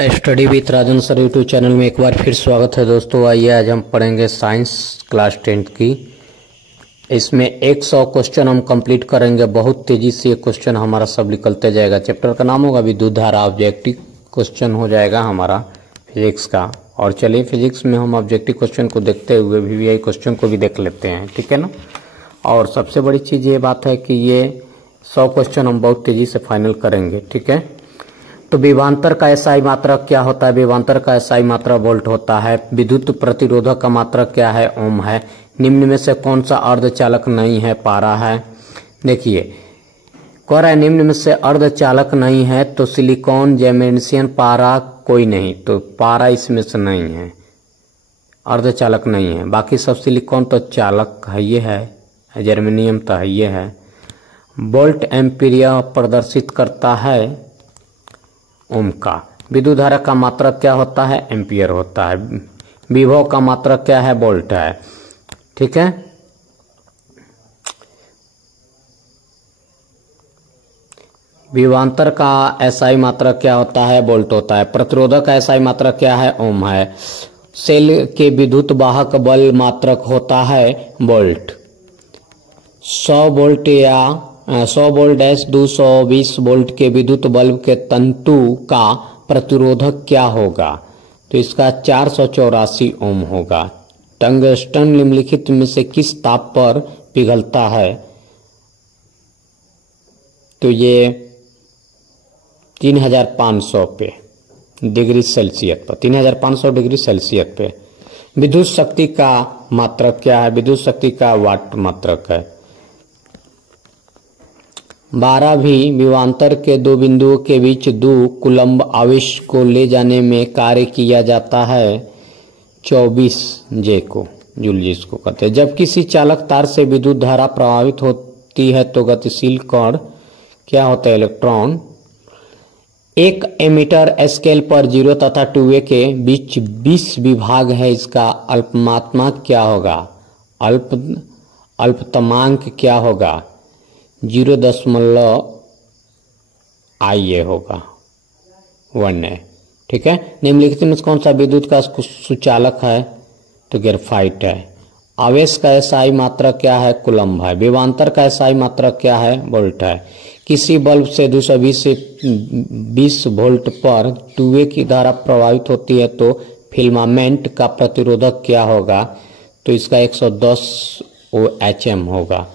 Study with Rajan sir YouTube channel में एक बार फिर स्वागत है दोस्तों। आइए आज हम पढ़ेंगे साइंस क्लास 10 की। इसमें 100 क्वेश्चन हम कंप्लीट करेंगे। बहुत तेजी से ये क्वेश्चन हमारा सब निकलते जाएगा। चैप्टर का नाम होगा विद्युत धारा। ऑब्जेक्टिव क्वेश्चन हो जाएगा हमारा फिजिक्स का। और चलिए फिजिक्स में हम ऑब्जेक्टिव क्वेश्चन को देखते हुए वीवीआई क्वेश्चन को भी देख लेते हैं, ठीक है ना। और सबसे बड़ी चीज़ ये बात है कि ये 100 क्वेश्चन हम बहुत तेज़ी से फाइनल करेंगे, ठीक है। तो विभवांतर का एसआई मात्रक क्या होता है? विभवांतर का एसआई मात्रक वोल्ट होता है। विद्युत प्रतिरोधक का मात्रक क्या है? ओम है। निम्न में से कौन सा अर्धचालक नहीं है? पारा है। देखिए कह रहा है निम्न में से अर्धचालक नहीं है, तो सिलिकॉन, जेमेंशियन, पारा कोई नहीं, तो पारा इसमें से नहीं है, अर्धचालक नहीं है। बाकी सब सिलिकॉन तो चालक है, ये है, जर्मेनियम तो है, ये है। वोल्ट एम्पीयर प्रदर्शित करता है ओम का। विद्युत धारा का मात्रक क्या होता है? एम्पीयर होता है। विभव का मात्रक क्या है? वोल्ट है, ठीक है। विभवांतर का एसआई मात्रक क्या होता है? वोल्ट होता है। प्रतिरोधक का एसआई मात्रक क्या है? ओम है। सेल के विद्युत वाहक बल मात्रक होता है वोल्ट। 100 वोल्ट या 100 वोल्ट 220 वोल्ट के विद्युत बल्ब के तंतु का प्रतिरोधक क्या होगा? तो इसका 484 ओम होगा। टंगस्टन निम्नलिखित में से किस ताप पर पिघलता है? तो ये 3500 पे डिग्री सेल्सियस पर, 3500 डिग्री सेल्सियस पे। विद्युत शक्ति का मात्रक क्या है? विद्युत शक्ति का वाट मात्रक है। 12वीं विभवांतर के दो बिंदुओं के बीच 2 कूलम्ब आवेश को ले जाने में कार्य किया जाता है 24 जे को, जूल जिसको कहते हैं। जब किसी चालक तार से विद्युत धारा प्रवाहित होती है तो गतिशील कण क्या होता है? इलेक्ट्रॉन। एक एमीटर स्केल पर 0 तथा 2a के बीच 20 विभाग है, इसका अल्पमात्मक क्या होगा? अल्पतमांक क्या होगा? 0.I होगा, 1 है, ठीक है। निम्नलिखित में कौन सा विद्युत का सुचालक है? तो ग्रेफाइट है। आवेश का एसआई मात्रक क्या है? कूलम्ब है। विभवांतर का एसआई मात्रक क्या है? वोल्ट है। किसी बल्ब से 220 से 20 वोल्ट पर 2A की धारा प्रवाहित होती है तो फिलामेंट का प्रतिरोधक क्या होगा? तो इसका 110 OHM होगा।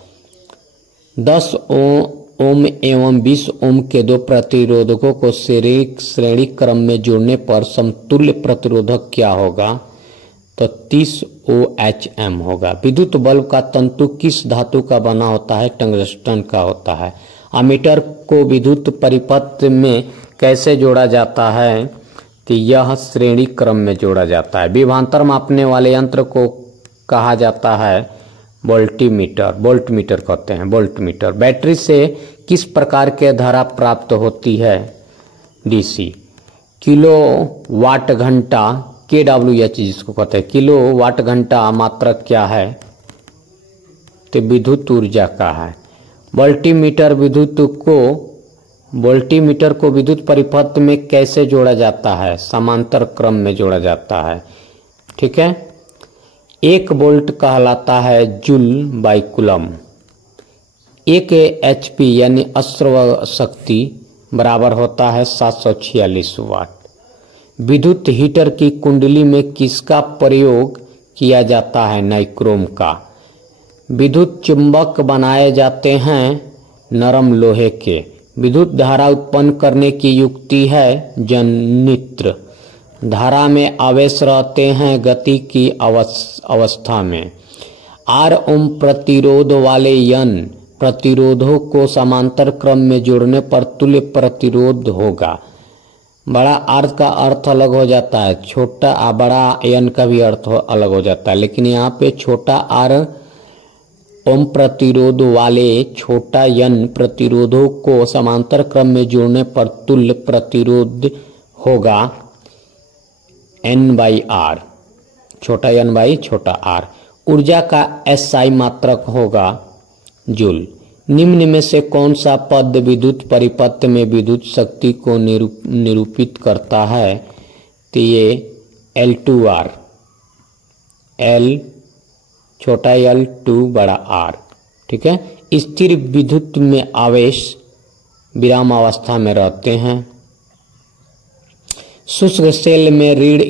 10 ओम एवं 20 ओम के दो प्रतिरोधकों को श्रेणी क्रम में जोड़ने पर समतुल्य प्रतिरोधक क्या होगा? तो 30 OHM होगा। विद्युत बल्ब का तंतु किस धातु का बना होता है? टंगस्टन का होता है। अमीटर को विद्युत परिपथ में कैसे जोड़ा जाता है? तो यह श्रेणी क्रम में जोड़ा जाता है। विभवांतर मापने वाले यंत्र को कहा जाता है वोल्टमीटर, वोल्टमीटर कहते हैं, वोल्टमीटर। बैटरी से किस प्रकार के धारा प्राप्त होती है? डीसी। किलो वाट घंटा, KWH जिसको कहते हैं, किलो वाट घंटा मात्रक क्या है? तो विद्युत ऊर्जा का है। वोल्टमीटर को विद्युत परिपथ में कैसे जोड़ा जाता है? समांतर क्रम में जोड़ा जाता है, ठीक है। 1 वोल्ट कहलाता है जूल बाई कूलम। 1 HP यानी अश्रव्य शक्ति बराबर होता है 746 वाट। विद्युत हीटर की कुंडली में किसका प्रयोग किया जाता है? नाइक्रोम का। विद्युत चुंबक बनाए जाते हैं नरम लोहे के। विद्युत धारा उत्पन्न करने की युक्ति है जनित्र। धारा में आवेश रहते हैं गति की अवस्था में। R ओम प्रतिरोध वाले N प्रतिरोधों को समांतर क्रम में जोड़ने पर तुल्य प्रतिरोध होगा। बड़ा R का अर्थ अलग हो जाता है, छोटा बड़ा N का भी अर्थ अलग हो जाता है, लेकिन यहाँ पे छोटा R ओम प्रतिरोध वाले छोटा N प्रतिरोधों को समांतर क्रम में जोड़ने पर तुल्य प्रतिरोध होगा N/R, छोटा N/छोटा R। ऊर्जा का एसआई मात्रक होगा जूल। निम्न में से कौन सा पद विद्युत परिपथ में विद्युत शक्ति को निरूपित करता है? तो ये L2R, L छोटा L 2 बड़ा R, ठीक है। स्थिर विद्युत में आवेश विराम अवस्था में रहते हैं। शुष्क सेल में ऋण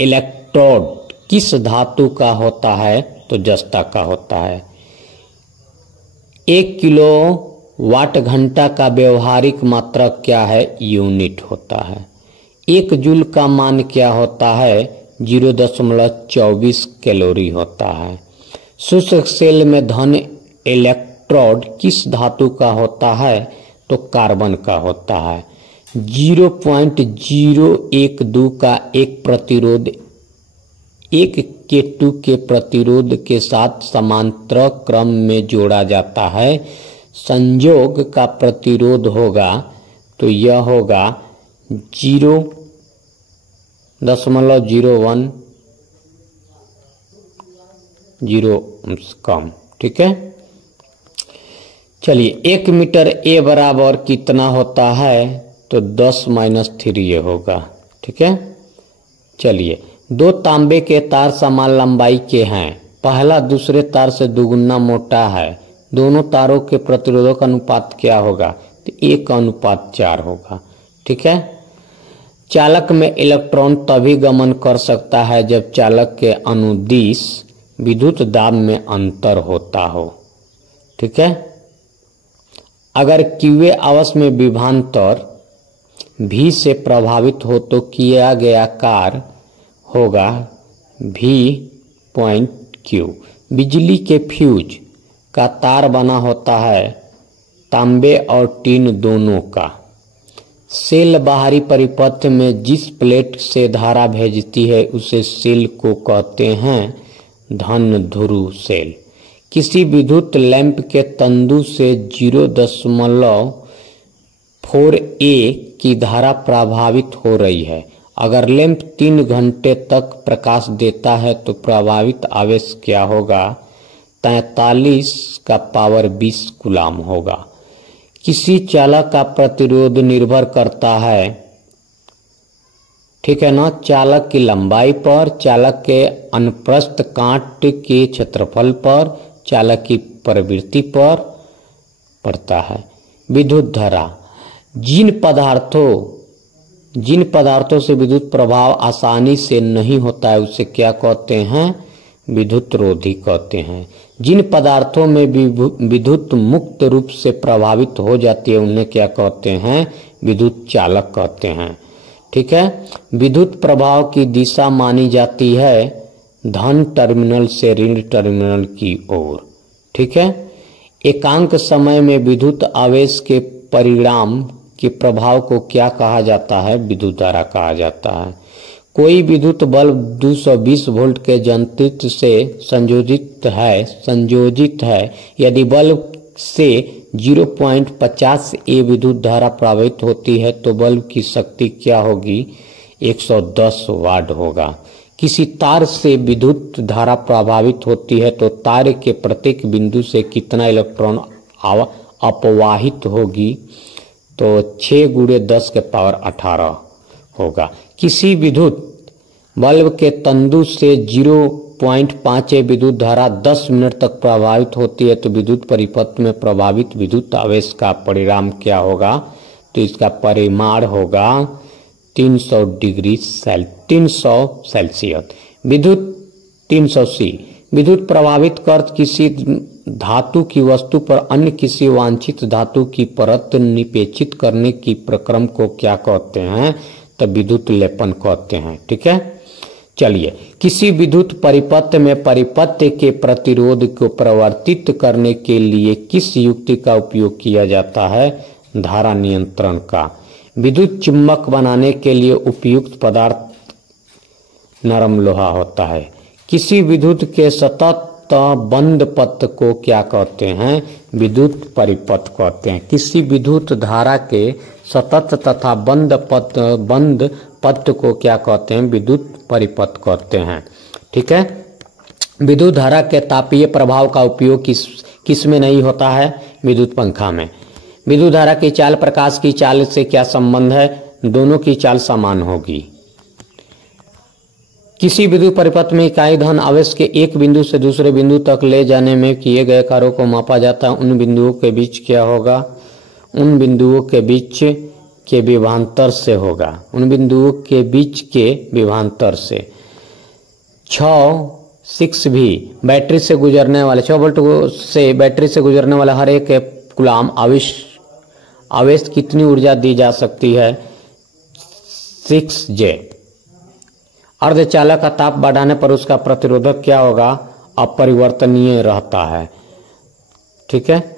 इलेक्ट्रोड किस धातु का होता है? तो जस्ता का होता है। 1 किलो वाट घंटा का व्यवहारिक मात्रक क्या है? यूनिट होता है। 1 जूल का मान क्या होता है? 0.24 कैलोरी होता है। शुष्क सेल में धन इलेक्ट्रोड किस धातु का होता है? तो कार्बन का होता है। 0.012 का एक प्रतिरोध 1 K2 के प्रतिरोध के साथ समांतर क्रम में जोड़ा जाता है। संयोग का प्रतिरोध होगा तो यह होगा 0.01 कम, ठीक है। चलिए 1 मीटर A बराबर कितना होता है? तो 10-3 ये होगा, ठीक है। चलिए 2 तांबे के तार समान लंबाई के हैं। पहला दूसरे तार से दुगुना मोटा है। दोनों तारों के प्रतिरोधक अनुपात क्या होगा? तो 1:4 होगा, ठीक है। चालक में इलेक्ट्रॉन तभी गमन कर सकता है जब चालक के अनुदिश विद्युत दाब में अंतर होता हो, ठीक है। अगर QA आपस में विभवांतर V से प्रभावित हो तो किया गया कार्य होगा V.Q। बिजली के फ्यूज का तार बना होता है तांबे और टीन दोनों का। सेल बाहरी परिपथ में जिस प्लेट से धारा भेजती है उसे सेल को कहते हैं धन ध्रुव सेल। किसी विद्युत लैंप के तंतु से 0.4A की धारा प्रभावित हो रही है। अगर लैंप 3 घंटे तक प्रकाश देता है तो प्रभावित आवेश क्या होगा? 43 का पावर 20 कूलाम होगा। किसी चालक का प्रतिरोध निर्भर करता है, ठीक है ना, चालक की लंबाई पर, चालक के अनुप्रस्थ काट के क्षेत्रफल पर, चालक की प्रवृत्ति पर पड़ता है। विद्युत धारा जिन पदार्थों से विद्युत प्रभाव आसानी से नहीं होता है उसे क्या कहते हैं? विद्युत रोधी कहते हैं। जिन पदार्थों में विद्युत मुक्त रूप से प्रभावित हो जाती है उन्हें क्या कहते हैं? विद्युत चालक कहते हैं, ठीक है। विद्युत प्रभाव की दिशा मानी जाती है धन टर्मिनल से ऋण टर्मिनल की ओर, ठीक है। एकांक समय में विद्युत आवेश के परिणाम के प्रभाव को क्या कहा जाता है? विद्युत धारा कहा जाता है। कोई विद्युत बल्ब 220 वोल्ट के जनरेटर से संयोजित है। यदि बल्ब से 0.50 A विद्युत धारा प्रवाहित होती है तो बल्ब की शक्ति क्या होगी? 110 वाट होगा। किसी तार से विद्युत धारा प्रभावित होती है तो तार के प्रत्येक बिंदु से कितना इलेक्ट्रॉन अपवाहित होगी? तो 6 × 10 के पावर 18 होगा। किसी विद्युत बल्ब के तंतु से 0.5 विद्युत धारा 10 मिनट तक प्रभावित होती है तो विद्युत परिपथ में प्रभावित विद्युत आवेश का परिणाम क्या होगा? तो इसका परिमाण होगा 300 सेल्सियस। विद्युत 300 C। विद्युत प्रभावित कर्त किसी धातु की वस्तु पर अन्य किसी वांछित धातु की परत निपेक्षित करने की प्रक्रम को क्या कहते हैं? तो विद्युत लेपन कहते हैं, ठीक है। चलिए किसी विद्युत परिपथ में परिपथ के प्रतिरोध को परिवर्तित करने के लिए किस युक्ति का उपयोग किया जाता है? धारा नियंत्रण का। विद्युत चुम्बक बनाने के लिए उपयुक्त पदार्थ नरम लोहा होता है। किसी विद्युत के सतत बंद पथ को क्या कहते हैं? विद्युत परिपथ कहते हैं। किसी विद्युत धारा के सतत तथा बंद पथ को क्या कहते हैं? विद्युत परिपथ कहते हैं, ठीक है। विद्युत धारा के तापीय प्रभाव का उपयोग किस में नहीं होता है? विद्युत पंखा में। विद्युत धारा की चाल प्रकाश की चाल से क्या संबंध है? दोनों की चाल समान होगी। किसी विद्युत परिपथ में इकाई धन आवेश के एक बिंदु से दूसरे बिंदु तक ले जाने में किए गए कार्यों को मापा जाता है। उन बिंदुओं के बीच क्या होगा? उन बिंदुओं के बीच के विभवांतर से होगा। उन बिंदुओं के बीच के विभवांतर से। 6 भी बैटरी से गुजरने वाले 6 वोल्ट से बैटरी से गुजरने वाला हर एक कूलाम आवेश कितनी ऊर्जा दी जा सकती है? 6J। अर्धचालक का ताप बढ़ाने पर उसका प्रतिरोधक क्या होगा? अपरिवर्तनीय रहता है। ठीक है,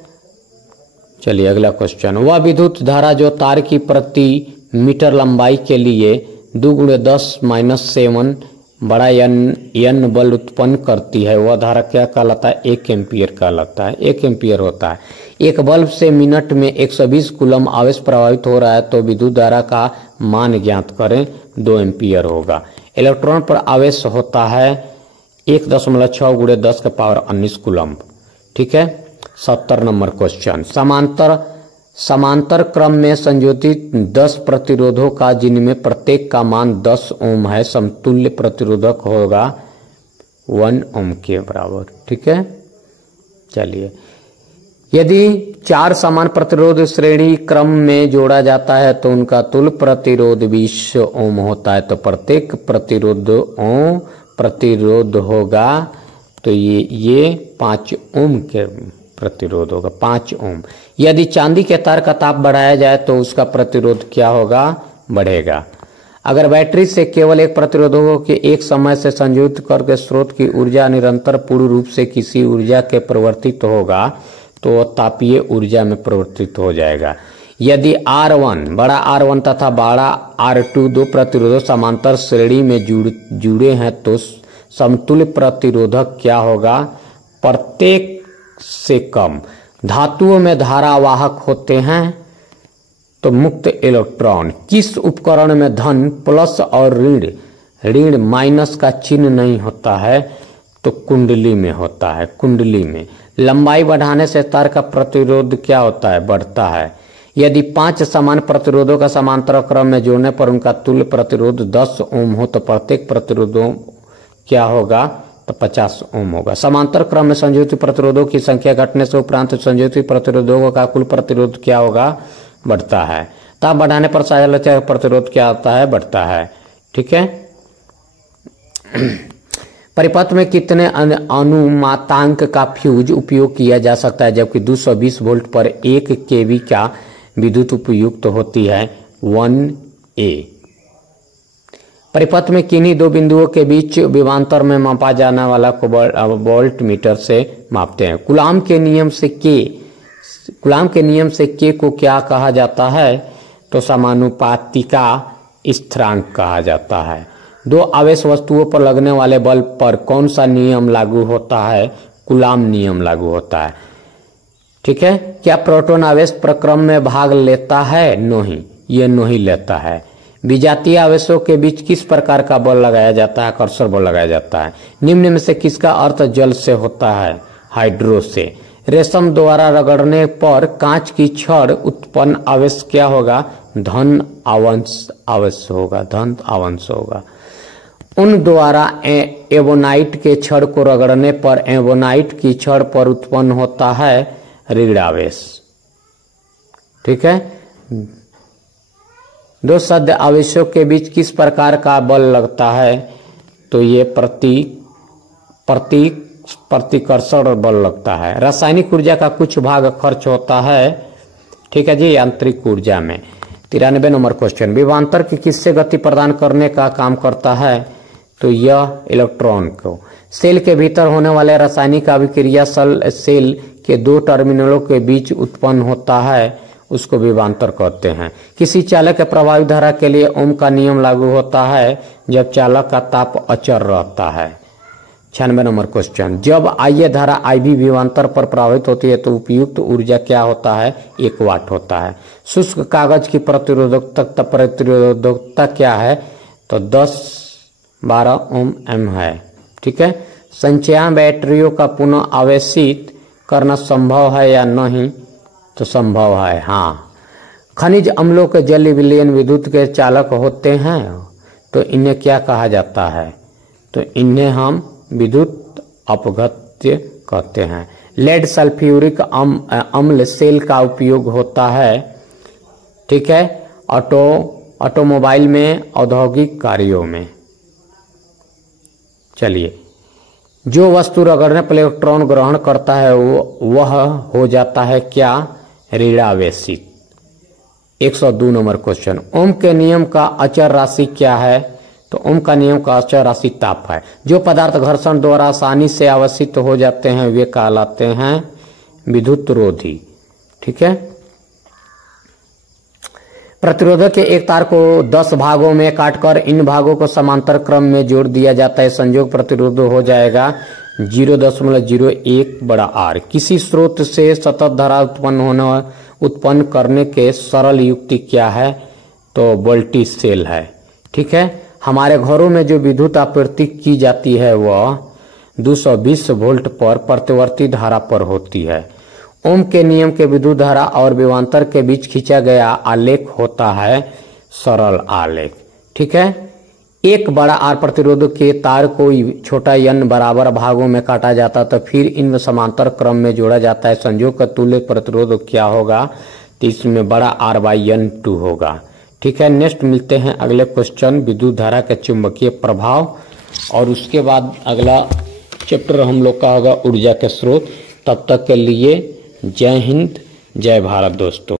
चलिए अगला क्वेश्चन। वह विद्युत धारा जो तार की प्रति मीटर लंबाई के लिए 2 × 10⁻7 बड़ा n बल उत्पन्न करती है, वह धारा क्या कहलाता है? 1 एम्पीयर कहलाता है। 1 एम्पीयर होता है। एक बल्ब से मिनट में 120 कूलम आवेश प्रवाहित हो रहा है तो विद्युत धारा का मान ज्ञात करें। 2 एम्पीयर होगा। इलेक्ट्रॉन पर आवेश होता है 1.6 × 10⁻19 कूलम। ठीक है, 70 नंबर क्वेश्चन। समांतर क्रम में संयोजित 10 प्रतिरोधों का जिनमें प्रत्येक का मान 10 ओम है, समतुल्य प्रतिरोधक होगा 1 ओम के बराबर। ठीक है, चलिए यदि 4 समान प्रतिरोध श्रेणी क्रम में जोड़ा जाता है तो उनका तुल्य प्रतिरोध 20 ओम होता है। तो प्रत्येक प्रतिरोध होगा तो ये 5 ओम के प्रतिरोध होगा, 5 ओम। यदि चांदी के तार का ताप बढ़ाया जाए तो उसका प्रतिरोध क्या होगा? बढ़ेगा। अगर बैटरी से केवल एक प्रतिरोधकों के एक समय से संयोजित करके स्रोत की ऊर्जा निरंतर पूर्ण रूप से किसी ऊर्जा के परिवर्तित होगा तो वह तापीय ऊर्जा में परिवर्तित हो जाएगा। यदि R1 बड़ा R1 तथा बड़ा R2 दो प्रतिरोधक समांतर श्रेणी में जुड़े हैं तो समतुल्य प्रतिरोधक क्या होगा? प्रत्येक से कम। धातुओं में धारावाहक होते हैं तो मुक्त इलेक्ट्रॉन। किस उपकरण में धन प्लस और ऋण माइनस का चिन्ह नहीं होता है? तो कुंडली में होता है। कुंडली में लंबाई बढ़ाने से तार का प्रतिरोध क्या होता है? बढ़ता है। यदि 5 समान प्रतिरोधों का समांतर क्रम में जोड़ने पर उनका तुल्य प्रतिरोध 10 ओम हो तो प्रत्येक प्रतिरोधों क्या होगा? तो 50 ओम होगा। समांतर क्रम में संयोजित प्रतिरोधों की संख्या घटने से उपरांत संयोजित प्रतिरोधों का कुल प्रतिरोध क्या होगा? बढ़ता है। ताप बढ़ाने पर साझा प्रतिरोध क्या होता है? बढ़ता है। ठीक है, परिपथ में कितने अनुमातांक का फ्यूज उपयोग किया जा सकता है जबकि 220 वोल्ट पर 1 केवी का विद्युत उपयुक्त होती है? 1A। परिपथ में किन्हीं दो बिंदुओं के बीच विभवांतर में मापा जाने वाला को वोल्ट मीटर से मापते हैं। कूलाम के नियम से के को क्या कहा जाता है? तो समानुपातिका स्थिरांक कहा जाता है। दो आवेश वस्तुओं पर लगने वाले बल पर कौन सा नियम लागू होता है? कूलाम नियम लागू होता है। ठीक है, क्या प्रोटॉन आवेश प्रक्रम में भाग लेता है? नहीं, ये नहीं लेता है। विजातीय आवेशों के बीच किस प्रकार का बल लगाया जाता है? आकर्षण बल लगाया जाता है। निम्न में से किसका अर्थ जल से होता है? हाइड्रो से। रेशम द्वारा रगड़ने पर कांच की छड़ उत्पन्न आवेश क्या होगा? धन आवेश होगा। धन आवेश होगा। उन द्वारा एवोनाइट के छड़ को रगड़ने पर एवोनाइट की छड़ पर उत्पन्न होता है ऋण आवेश। ठीक है, दो सद्य आवेशों के बीच किस प्रकार का बल लगता है? तो ये प्रतिकर्षण बल लगता है। रासायनिक ऊर्जा का कुछ भाग खर्च होता है, ठीक है जी, यांत्रिक ऊर्जा में। 93 नंबर क्वेश्चन। विभवांतर की किससे गति प्रदान करने का काम करता है? तो यह इलेक्ट्रॉन को। सेल के भीतर होने वाले रासायनिक अभिक्रिया सेल के दो टर्मिनलों के बीच उत्पन्न होता है, उसको विभवांतर कहते हैं। किसी चालक के प्रवाहित धारा के लिए ओम का नियम लागू होता है जब चालक का ताप अचर रहता है। 96 नंबर क्वेश्चन। जब आइए धारा IB विभवांतर पर प्रभावित होती है तो उपयुक्त ऊर्जा क्या होता है? 1 वाट होता है। शुष्क कागज की प्रतिरोधकता क्या है? तो 10-12 ओम एम है। ठीक है, संचयन बैटरियों का पुनः आवेशित करना संभव है या नहीं? तो संभव है, हाँ। खनिज अम्लों के जल विलयन विद्युत के चालक होते हैं, तो इन्हें क्या कहा जाता है? तो इन्हें हम विद्युत अपघट्य कहते हैं। लेड सल्फ्यूरिक अम्ल सेल का उपयोग होता है, ठीक है, ऑटोमोबाइल में, औद्योगिक कार्यों में। चलिए, जो वस्तु रगड़ने पर इलेक्ट्रॉन ग्रहण करता है वह हो जाता है क्या? ऋणावेशित। 102 नंबर क्वेश्चन, ओम के नियम का अचर राशि क्या है? तो ओम का नियम का अचर राशि ताप है। जो पदार्थ घर्षण द्वारा आसानी से आवेशित हो जाते हैं वे कहलाते हैं विद्युतरोधी, ठीक है। प्रतिरोधक के एक तार को 10 भागों में काटकर इन भागों को समांतर क्रम में जोड़ दिया जाता है। संयोग प्रतिरोध हो जाएगा 0.01 बड़ा R। किसी स्रोत से सतत धारा उत्पन्न करने के सरल युक्ति क्या है? तो वोल्टेज सेल है, ठीक है। हमारे घरों में जो विद्युत आपूर्ति की जाती है वह 220 वोल्ट पर प्रतिवर्ती धारा पर होती है। ओम के नियम के विद्युत धारा और विभवांतर के बीच खींचा गया आलेख होता है सरल आलेख, ठीक है। एक बड़ा आर प्रतिरोध के तार को छोटा n बराबर भागों में काटा जाता तो फिर इनमें समांतर क्रम में जोड़ा जाता है। संयोग का तुल्य प्रतिरोध क्या होगा? तो इसमें बड़ा R/N2 होगा, ठीक है। नेक्स्ट मिलते हैं अगले क्वेश्चन, विद्युत धारा के चुंबकीय प्रभाव, और उसके बाद अगला चैप्टर हम लोग का होगा ऊर्जा के स्रोत। तब तक के लिए जय हिंद, जय भारत दोस्तों।